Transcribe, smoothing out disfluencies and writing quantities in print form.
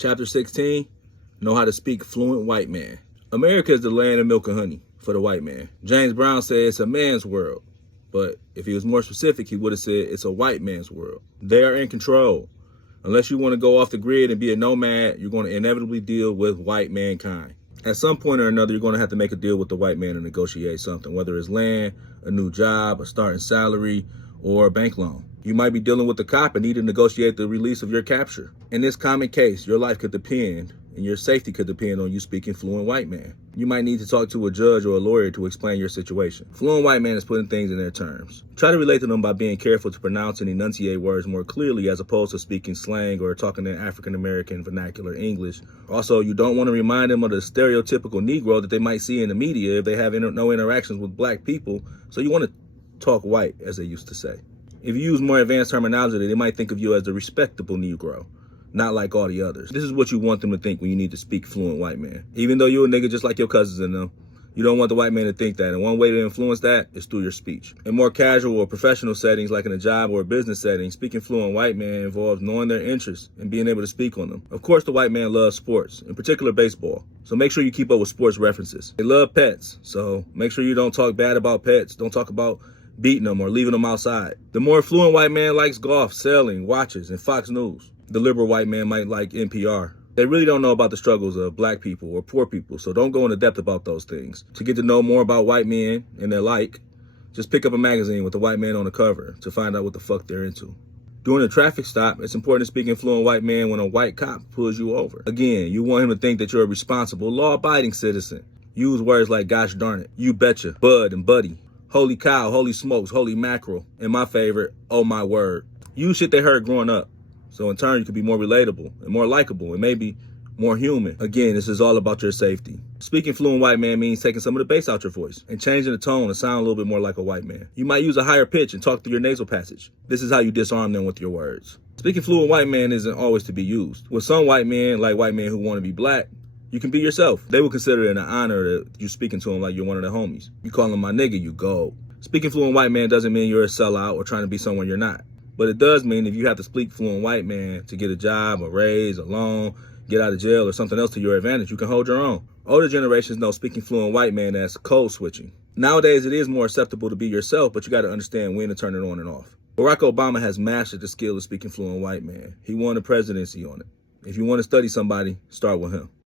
Chapter 16, Know How to Speak Fluent White Man. America is the land of milk and honey for the white man. James Brown said it's a man's world, but if he was more specific, he would have said it's a white man's world. They are in control. Unless you want to go off the grid and be a nomad, you're going to inevitably deal with white mankind. At some point or another, you're going to have to make a deal with the white man and negotiate something, whether it's land, a new job, a starting salary, or a bank loan. You might be dealing with the cop and need to negotiate the release of your capture. In this common case, your life could depend and your safety could depend on you speaking fluent white man. You might need to talk to a judge or a lawyer to explain your situation. Fluent white man is putting things in their terms. Try to relate to them by being careful to pronounce and enunciate words more clearly as opposed to speaking slang or talking in African-American vernacular English. Also, you don't want to remind them of the stereotypical Negro that they might see in the media if they have no interactions with black people. So you want to talk white, as they used to say. If you use more advanced terminology, they might think of you as the respectable Negro, not like all the others. This is what you want them to think when you need to speak fluent white man. Even though you're a nigga just like your cousins and them, you don't want the white man to think that. And one way to influence that is through your speech. In more casual or professional settings, like in a job or a business setting, speaking fluent white man involves knowing their interests and being able to speak on them. Of course, the white man loves sports, in particular baseball. So make sure you keep up with sports references. They love pets, so make sure you don't talk bad about pets. Don't talk about beating them or leaving them outside. The more fluent white man likes golf, sailing, watches, and Fox News. The liberal white man might like NPR. They really don't know about the struggles of black people or poor people, so don't go into depth about those things. To get to know more about white men and their like, just pick up a magazine with a white man on the cover to find out what the fuck they're into. During a traffic stop, it's important to speak in fluent white man when a white cop pulls you over. Again, you want him to think that you're a responsible, law-abiding citizen. Use words like gosh darn it, you betcha, bud and buddy. Holy cow, holy smokes, holy mackerel, and my favorite, oh my word. Use shit they heard growing up. So in turn, you can be more relatable and more likable and maybe more human. Again, this is all about your safety. Speaking fluent white man means taking some of the bass out your voice and changing the tone to sound a little bit more like a white man. You might use a higher pitch and talk through your nasal passage. This is how you disarm them with your words. Speaking fluent white man isn't always to be used. With some white men, like white men who want to be black, you can be yourself. They will consider it an honor that you speaking to them like you're one of their homies. You call them my nigga, you gold. Speaking fluent white man doesn't mean you're a sellout or trying to be someone you're not. But it does mean if you have to speak fluent white man to get a job, a raise, a loan, get out of jail, or something else to your advantage, you can hold your own. Older generations know speaking fluent white man as code switching. Nowadays, it is more acceptable to be yourself, but you got to understand when to turn it on and off. Barack Obama has mastered the skill of speaking fluent white man. He won the presidency on it. If you want to study somebody, start with him.